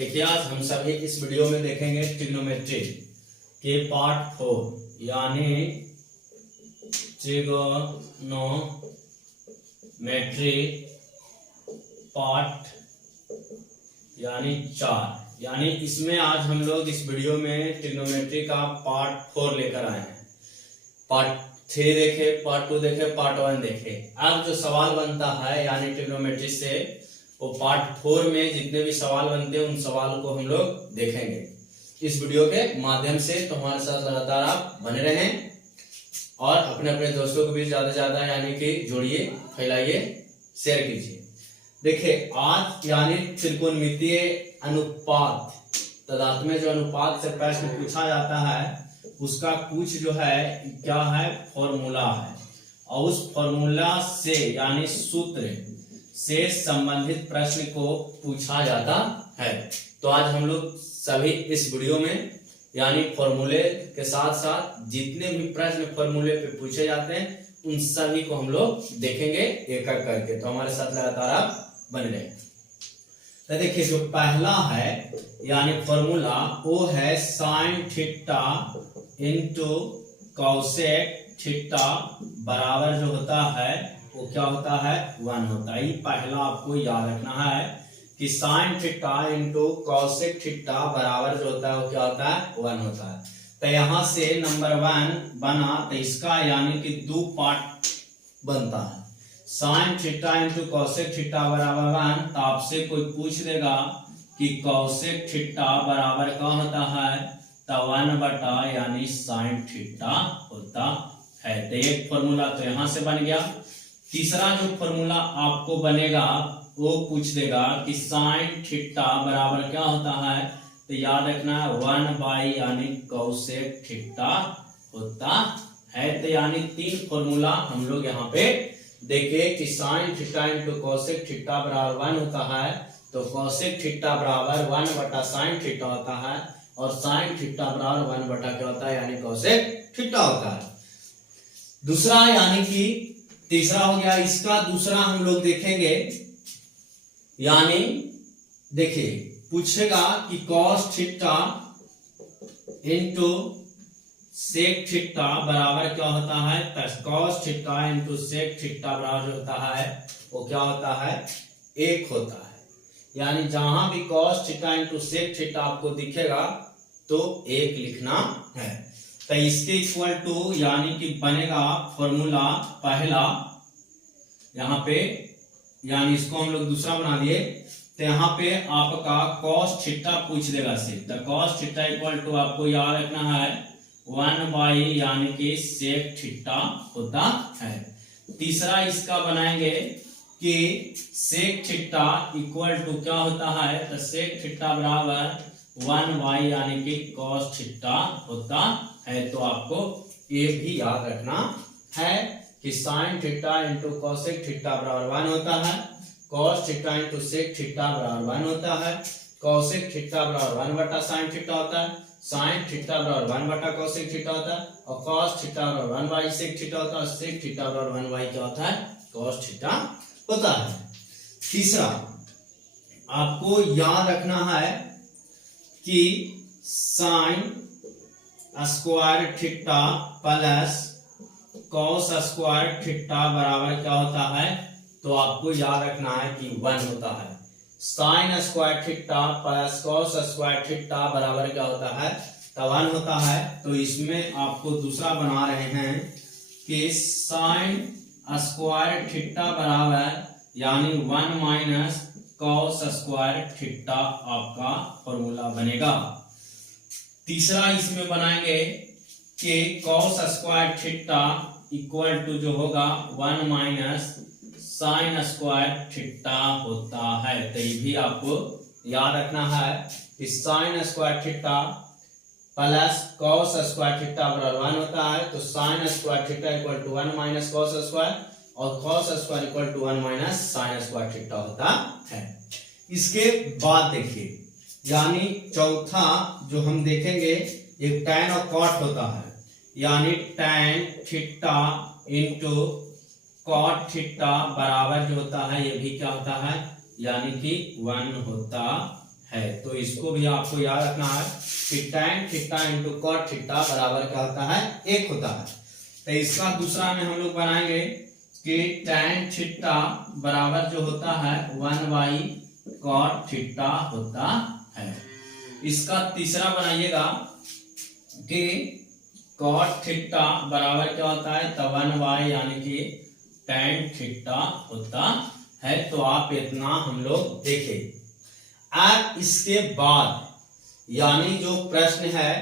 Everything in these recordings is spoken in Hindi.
देखिए आज हम सभी इस वीडियो में देखेंगे ट्रिग्नोमेट्री के पार्ट 4 यानी ट्रिग्नोमेट्री पार्ट यानी 4 यानी इसमें आज हम लोग इस वीडियो में ट्रिग्नोमेट्री का पार्ट 4 लेकर आए हैं। पार्ट 3 देखे, पार्ट 2 देखे, पार्ट 1 देखे। अब जो सवाल बनता है यानी ट्रिग्नोमेट्री से वो पार्ट 4 में जितने भी सवाल बनते हैं उन सवालों को हम लोग देखेंगे इस वीडियो के माध्यम से। तो हमारे साथ लगातार आप बने रहें और अपने अपने दोस्तों को भी ज्यादा से ज्यादा यानी कि जोड़िए, फैलाइए, शेयर कीजिए। देखिए आज यानी त्रिकोणमितीय अनुपात तदात्म्य जो अनुपात से प्रश्न पूछा जाता है उसका कुछ जो है क्या है फॉर्मूला है और उस फॉर्मूला से यानी सूत्र से संबंधित प्रश्न को पूछा जाता है। तो आज हम लोग सभी इस वीडियो में यानी फॉर्मूले के साथ साथ जितने भी प्रश्न फॉर्मूले पे पूछे जाते हैं उन सभी को हम लोग देखेंगे एक एक करके। तो हमारे साथ लगातार आप बन रहे। तो देखिए जो पहला है यानी फॉर्मूला वो है sign theta into cosec theta बराबर जो होता है वो क्या होता है 1 होता है। ये पहला आपको याद रखना है कि sine theta into cosec theta बराबर जो होता है वो क्या होता है 1 होता है। तो यहां से नंबर 1 बना तो इसका यानी कि 2 पार्ट बनता है। Sign theta into cosec theta बराबर 1। तो आपसे कोई पूछ देगा कि कॉसेक थीटा बराबर क्या होता है तो 1 बटा यानी साइन थीटा होता है। तो एक फॉर्मूला तो यहां से बन गया। तीसरा जो फॉर्मूला आपको बनेगा वो पूछ देगा कि साइन थीटा बराबर क्या होता है। तो याद रखना है 1 बाई यानी कॉसेक थीटा होता है। तो यानी 3 फॉर्मूला हम लोग यहाँ पे देखे कि sine theta into cosec theta बराबर 1 होता है। तो कॉसेक थीटा बराबर 1 बटा साइन थीटा होता है और साइन थीटा बराबर 1 बटा क्या होता है यानी कॉसेक थीटा होता है। दूसरा यानी कि तीसरा हो गया। इसका दूसरा हम लोग देखेंगे यानी देखिए पूछेगा कि cos theta into sec theta बराबर क्या होता है। Cos theta into sec theta बराबर जो होता है वो क्या होता है 1 होता है। यानी जहां भी cos theta into sec theta आपको दिखेगा तो 1 लिखना है। तो इसके इक्वल टू यानी कि बनेगा फॉर्मूला पहला यहाँ पे यानी इसको हम लोग दूसरा बना दिए। तो यहाँ पे आपका cos थीटा पूछ देगा सिर्फ। तो cos थीटा इक्वल टू आपको याद रखना है 1 बाई यानी कि सेक थीटा होता है। तीसरा इसका बनाएंगे कि सेक थीटा इक्वल टू क्या होता है। तो सेक थीटा बराबर 1 बाई यानी कि cos थीटा होता है। तो आपको ये भी याद रखना है कि sine theta into cosec theta बराबर 1 होता है। Cos theta into sec theta बराबर 1 होता है। कॉसेक थीटा बराबर 1 बटा साइन थीटा होता है। साइन थीटा बराबर 1 बटा कॉसेक थीटा होता है और कॉस थीटा बराबर 1 बाई सेक थीटा होता है। सेक थीटा बराबर 1 बाई क्या होता है कॉस थीटा होता है। तीसरा आपको याद रखना है कि sine square theta plus cos square theta बराबर क्या होता है। तो आपको याद रखना है कि 1 होता है। Sign square theta plus cos square theta बराबर क्या होता है तो 1 होता है। तो इसमें आपको दूसरा बना रहे हैं कि साइन स्क्वायर थीटा बराबर यानी 1 माइनस कॉस स्क्वायर थीटा आपका फॉर्मूला बनेगा। तीसरा इसमें बनाएंगे कि cos square theta equal to जो होगा 1 माइनस साइन स्क्वायर थीटा होता है। तो ये भी आपको याद रखना है कि sine square theta plus cos square theta बराबर 1 होता है। तो sine square theta equal to 1 minus cos square और cos square equal to 1 minus sine square theta होता है। इसके बाद देखिए यानी चौथा जो हम देखेंगे एक tan और cot होता है। यानी tan theta into cot theta बराबर जो होता है ये भी क्या होता है यानी कि 1 होता है। तो इसको भी आपको याद रखना है कि tan theta into cot theta बराबर क्या होता है, 1 होता है। तो इसका दूसरा में हम लोग बनाएंगे कि tan थीटा बराबर जो होता है 1/cot थीटा होता है। इसका तीसरा बनाइएगा कि cot थीटा बराबर क्या होता है, तो 1 यानी कि tan थीटा होता है। तो आप इतना हम लोग देखें। अब इसके बाद यानी जो प्रश्न है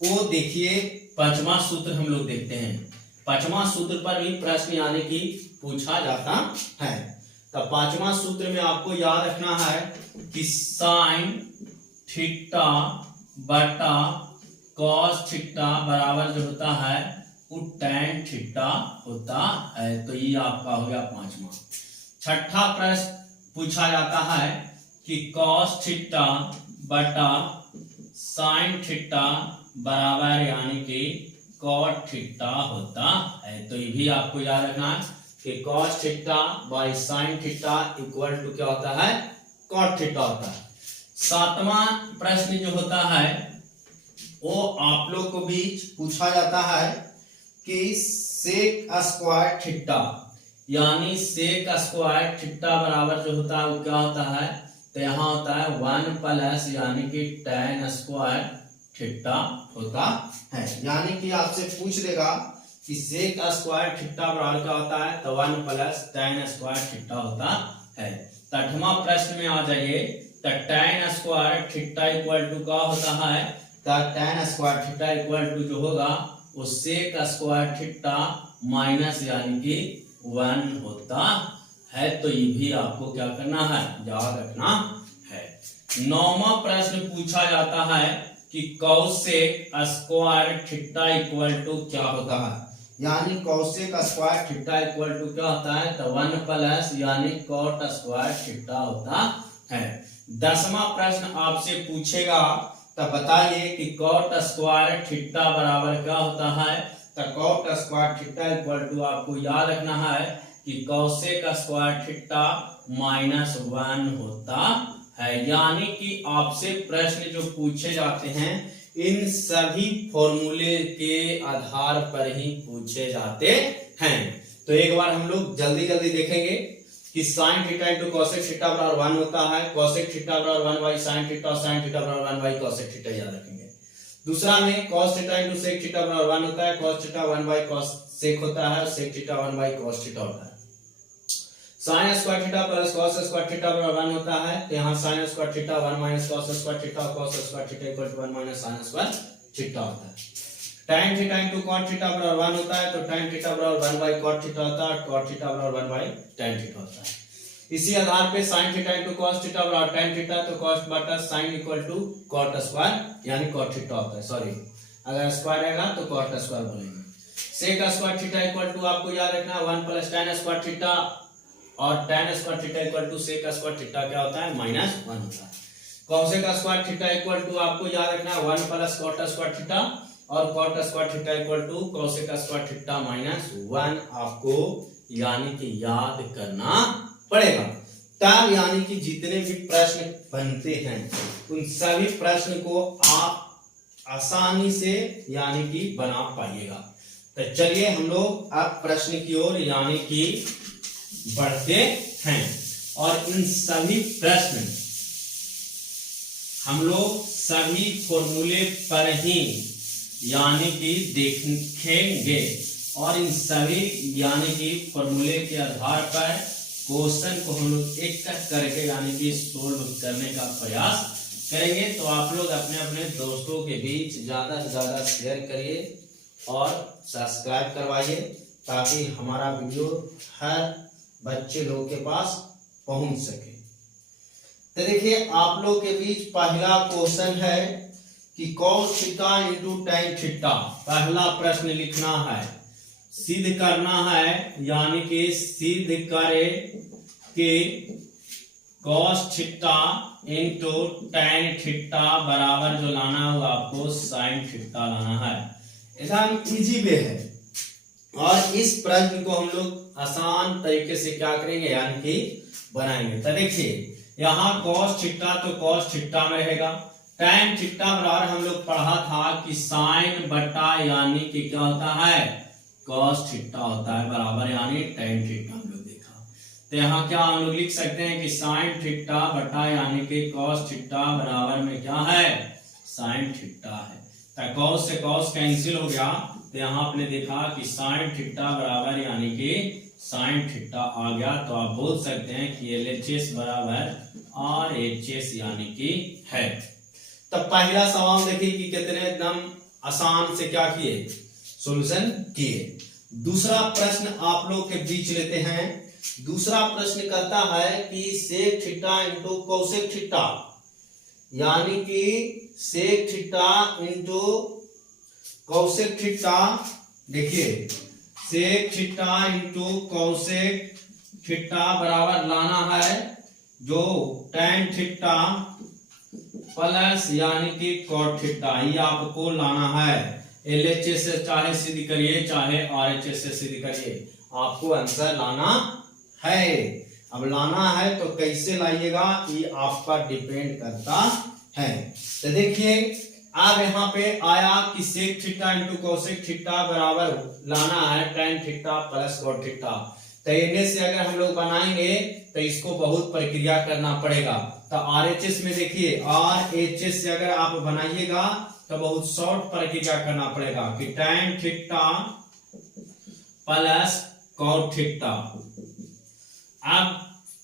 वो देखिए, पांचवा सूत्र हम लोग देखते हैं। पांचवा सूत्र पर भी प्रश्न यानी कि पूछा जाता है। तो पांचवा सूत्र में आपको याद रखना है कि साइन थीटा बटा कॉस थीटा बराबर जो होता है वो tan थीटा होता है। तो ये आपका हो गया पांचवा। छठा प्रश्न पूछा जाता है कि cos थीटा बटा sin थीटा बराबर यानी कि cot थीटा होता है। तो ये भी आपको याद रखना है कि cos theta by sin theta equal to क्या होता है, cot थीटा होता है। सातवां प्रश्न जो होता है वो आप लोग को बीच पूछा जाता है कि sec स्क्वायर थीटा यानी sec स्क्वायर थीटा बराबर जो होता है वो क्या होता है, तो यहाँ होता है 1 प्लस यानी कि tan स्क्वायर थीटा होता है। यानी कि आपसे पूछ देगा कि sec स्क्वायर थीटा बराबर क्या होता है, तो 1 प्लस tan स्क्वायर थीटा होता है। छठवां प्रश्न में आ जाइए, तो tan square theta equal to क्या होता है, तो tan square theta equal to जो होगा वो sec स्क्वायर थीटा माइनस यानी कि 1 होता है। तो ये भी आपको क्या करना है, याद रखना है। नौवां प्रश्न पूछा जाता है कि cosec square theta equal to क्या होता है, यानी cosec square theta equal to क्या होता है, तो 1 प्लस यानी cot स्क्वायर थीटा होता है। 10वां प्रश्न आपसे पूछेगा, तो बताइए कि cot स्क्वायर थीटा बराबर क्या होता है, तो cot square theta equal to आपको याद रखना है कि cosec स्क्वायर थीटा माइनस 1 होता है। यानी कि आपसे प्रश्न जो पूछे जाते हैं इन सभी फॉर्मूले के आधार पर ही पूछे जाते हैं। तो एक बार हम लोग जल्दी जल्दी देखेंगे कि sin theta into cosec theta बराबर 1 होता है, cosec थीटा बराबर 1 by sin theta, sin theta बराबर 1 बाई cosec थीटा याद रखेंगे। दूसरा में cos theta into sec theta बराबर 1 होता है, cos theta 1 by cos sec होता है, sec theta 1 by cos theta होता है। sin square theta plus cos square theta बराबर 1 होता है, तो यहाँ sin square theta 1 minus cos square theta, cos square theta equal to 1 minus sin square theta होता है। tan theta into cot theta बराबर 1 होता है, तो tan थीटा बराबर 1 बाई cot थीटा होता है, cot थीटा बराबर 1 बाई tan थीटा होता है। इसी आधार पे sin theta into cos theta बराबर tan थीटा, तो cos बटा sin equal to cot square यानी cot थीटा होता है। सॉरी, अगर स्क्वायर रहेगा तो cot स्क्वायर बोलेंगे। sec square theta equal to आपको याद रखना है 1 प्लस tan स्क्वायर थीटा, और tan square theta equal to sec square theta क्या होता है, माइनस 1 होता है। cosec square theta equal to आपको याद रखना है 1 प्लस cot स्क्वायर थीटा, और cot square theta equal to cosec square theta minus 1 आपको यानी कि याद करना पड़ेगा। तब यानी कि जितने भी प्रश्न बनते हैं उन सभी प्रश्न को आप आसानी से यानी कि बना पाइएगा। तो चलिए हम लोग अब प्रश्न की ओर यानी कि बढ़ते हैं, और इन सभी प्रश्न हम लोग सभी फॉर्मूले पर ही यानी कि देखेंगे, और इन सभी यानी कि फॉर्मूले के आधार पर क्वेश्चन को हम लोग एक एक करके यानी कि सोल्व करने का प्रयास करेंगे। तो आप लोग अपने अपने दोस्तों के बीच ज्यादा से ज्यादा शेयर करिए और सब्सक्राइब करवाइए, ताकि हमारा वीडियो हर बच्चे लोग के पास पहुंच सके। तो देखिए आप लोग के बीच पहला क्वेश्चन है कि cos theta into tan theta, पहला प्रश्न लिखना है, सिद्ध करना है, यानी कि सिद्ध करे कि cos theta into tan theta बराबर जो लाना है वो आपको sin थीटा लाना है। एकदम इजी वे है, और इस प्रश्न को हम लोग आसान तरीके से क्या करेंगे यानी कि बनाएंगे। तो देखिए यहाँ cos थीटा तो cos थीटा में रहेगा। tan थीटा बराबर हम लोग पढ़ा था कि sin बटा यानी कि क्या होता है cos थीटा होता है बराबर यानी tan थीटा हम लोग देखा। तो यहाँ क्या हम लोग लिख सकते हैं कि sin थीटा बटा यानी कि cos थीटा बराबर में क्या है sin थीटा है। तो cos से cos कैंसिल हो गया, तो यहाँ आपने देखा कि sin थीटा बराबर यानी कि sin थीटा आ गया। तो आप बोल सकते हैं कि LHS बराबर RHS यानी कि है। तो पहला सवाल देखिए कि कितने एकदम आसान से क्या किए सॉल्यूशन किए। दूसरा प्रश्न आप लोग के बीच लेते हैं। दूसरा प्रश्न कहता है कि sec theta into cosec theta यानी कि sec theta into cosec theta. देखिए sec theta into cosec theta बराबर लाना है जो tan थीटा प्लस यानी कि cot थीटा, ये आपको लाना है। LHS से चाहे सिद्ध करिए चाहे RHS से सिद्ध करिए, आपको आंसर लाना है। अब लाना है तो कैसे लाइएगा ये आपका डिपेंड करता है। तो देखिए अब यहाँ पे आया कि sec theta into cosec theta बराबर लाना है tan theta plus cot theta. तो इनमें से अगर हम लोग बनाएंगे तो इसको बहुत प्रक्रिया करना पड़ेगा। तो RHS में देखिए RHS से अगर आप बनाइएगा तो बहुत शॉर्ट प्रक्रिया करना पड़ेगा कि tan theta plus cot theta. अब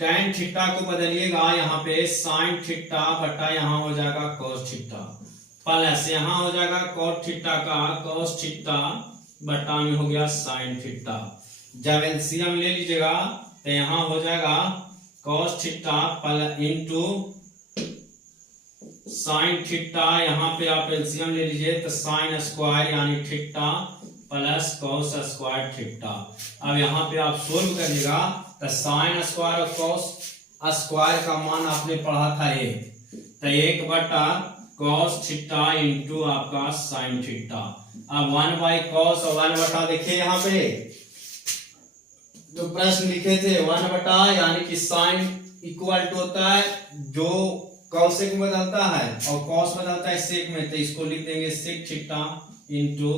tan थीटा को बदलिएगा यहाँ पे sin थीटा बटा यहाँ हो जाएगा cos थीटा प्लस यहाँ हो जाएगा cot थीटा का cos थीटा बटा में हो गया sin थीटा। जब एलसीएम ले लीजिएगा तो यहाँ हो जाएगा cos theta plus into sin theta. यहाँ पे आप एलसीएम ले लीजिए तो sin स्क्वायर यानी theta plus cos square theta. अब यहाँ पे आप सोल्व करिएगा तो sin स्क्वायर और cos स्क्वायर का मान आपने पढ़ा था एक, तो एक बटा cos थीटा इंटू आपका sin थीटा। अब 1 बाई cos और 1 बटा देखिए यहाँ पे तो प्रश्न लिखे थे 1 बटा यानी कि sin इक्वल टू होता है जो cosec में बदलता है और cos बदलता है sec में, तो इसको लिख देंगे sec theta into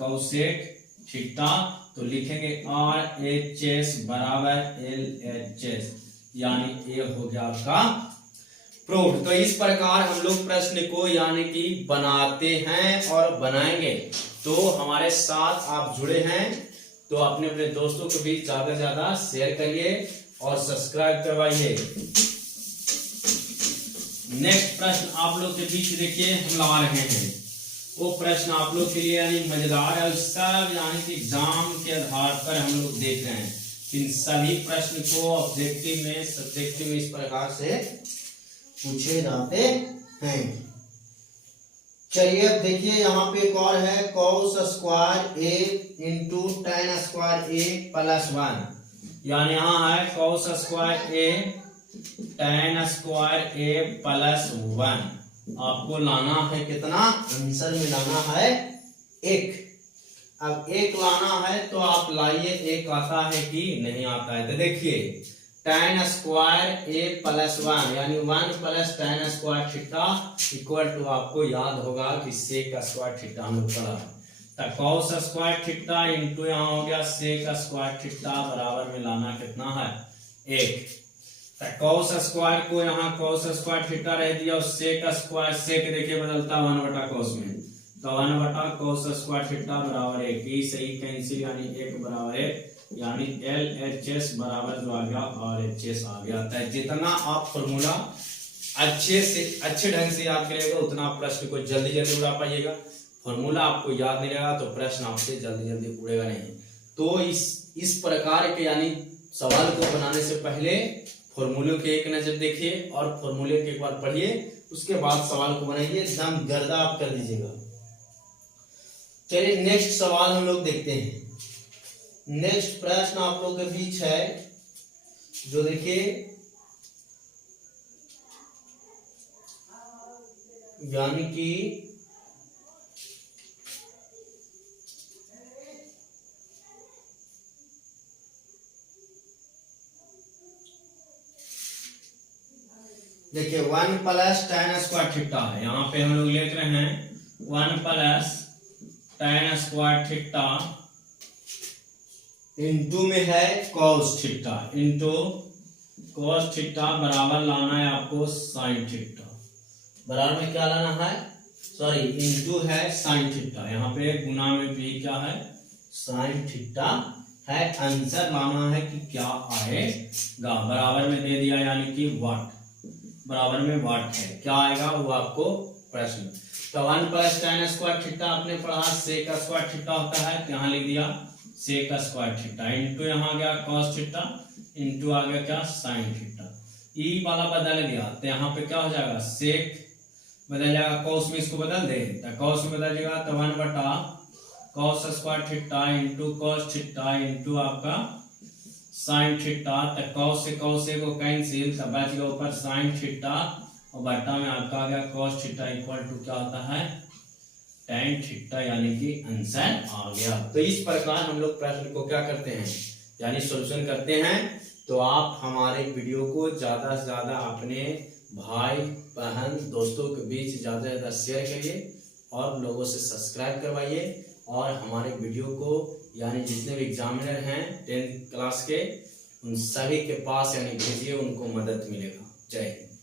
cosec theta. तो लिखेंगे RHS बराबर LHS यानी ये हो गया आपका प्रूफ। तो इस प्रकार हम लोग प्रश्न को यानी कि बनाते हैं और बनाएंगे। तो हमारे साथ आप जुड़े हैं तो अपने अपने दोस्तों को भी ज्यादा से ज्यादा शेयर करिए और सब्सक्राइब करवाइए। नेक्स्ट प्रश्न आप लोग के बीच देखिए हम ला रहे हैं, वो प्रश्न आप लोग के लिए यानी मजेदार है। सब यानी कि एग्जाम के आधार पर हम लोग देख रहे हैं। इन सभी प्रश्न को ऑब्जेक्टिव में सब्जेक्टिव में इस प्रकार से पूछे जाते हैं। चलिए अब देखिए यहाँ पे एक और है cos square a into tan square a plus 1 यानी यहाँ है cos square a tan square a plus 1। आपको लाना है कितना आंसर में लाना है 1। अब 1 लाना है तो आप लाइए 1 आता है कि नहीं आता है। तो देखिए tan स्क्वायर a प्लस 1 यानी 1 plus tan square theta equal to आपको याद होगा कि sec स्क्वायर थीटा हम लोग पढ़ा है। तो cos स्क्वायर थीटा इंटू यहाँ हो गया sec स्क्वायर थीटा बराबर में लाना कितना है 1। तो cos स्क्वायर को यहाँ cos स्क्वायर थीटा रह दिया और sec स्क्वायर sec देखिए बदलता 1 बटा cos में, तो 1 बटा cos स्क्वायर थीटा बराबर 1। ये सही कैंसिल यानी 1 बराबर 1 यानी LHS बराबर जो आ गया RHS आ गया। तो जितना आप फॉर्मूला अच्छे ढंग से याद करिएगा उतना प्रश्न को जल्दी जल्दी उड़ा पाइएगा। फॉर्मूला आपको याद नहीं रहेगा तो प्रश्न आपसे जल्दी जल्दी उड़ेगा नहीं। तो इस प्रकार के यानी सवाल को बनाने से पहले फॉर्मूले के एक नजर देखिए और फॉर्मूले के एक बार पढ़िए, उसके बाद सवाल को बनाइए, एकदम गर्दा आप कर दीजिएगा। चलिए नेक्स्ट सवाल हम लोग देखते हैं। नेक्स्ट प्रश्न आप लोग के बीच है जो देखिए यानी कि देखिए 1 प्लस tan स्क्वायर थीटा है, यहाँ पे हम लोग लिख रहे हैं 1 plus tan square theta into में है cos theta, into cos theta बराबर लाना है आपको sin थीटा, बराबर में क्या लाना है, सॉरी इंटू है sin थीटा, यहाँ पे गुना में भी क्या है sin थीटा है। आंसर लाना है कि क्या आएगा, बराबर में दे दिया यानी कि वाट, बराबर में वाट है, क्या आएगा वो आपको प्रश्न। तो 1 प्लस tan स्क्वायर थीटा आपने पढ़ा sec स्क्वायर थीटा होता है, यहाँ लिख दिया sec स्क्वायर थीटा, इंटू यहाँ आ गया cos थीटा, इंटू आ गया क्या sin थीटा, ई वाला बदल गया तो यहाँ पे क्या हो जाएगा sec बदल जाएगा, cos में इसको बदल दे तो cos में बदल जाएगा, तो 1 बटा cos square theta into cos theta into आपका sin थीटा, तो cos से को कैंसिल, तो बच गया ऊपर sin थीटा और बटा में आपका आ गया cos थीटा इक्वल टू क्या होता है tan थीटा, यानी कि आंसर आ गया। तो इस प्रकार हम लोग प्रश्न को क्या करते हैं यानी सॉल्यूशन करते हैं। तो आप हमारे वीडियो को ज्यादा से ज्यादा अपने भाई बहन दोस्तों के बीच ज्यादा से ज्यादा शेयर करिए और लोगों से सब्सक्राइब करवाइए, और हमारे वीडियो को यानी जितने भी एग्जामिनर हैं 10th क्लास के उन सभी के पास यानी भेजिए, उनको मदद मिलेगा। जय हिंद।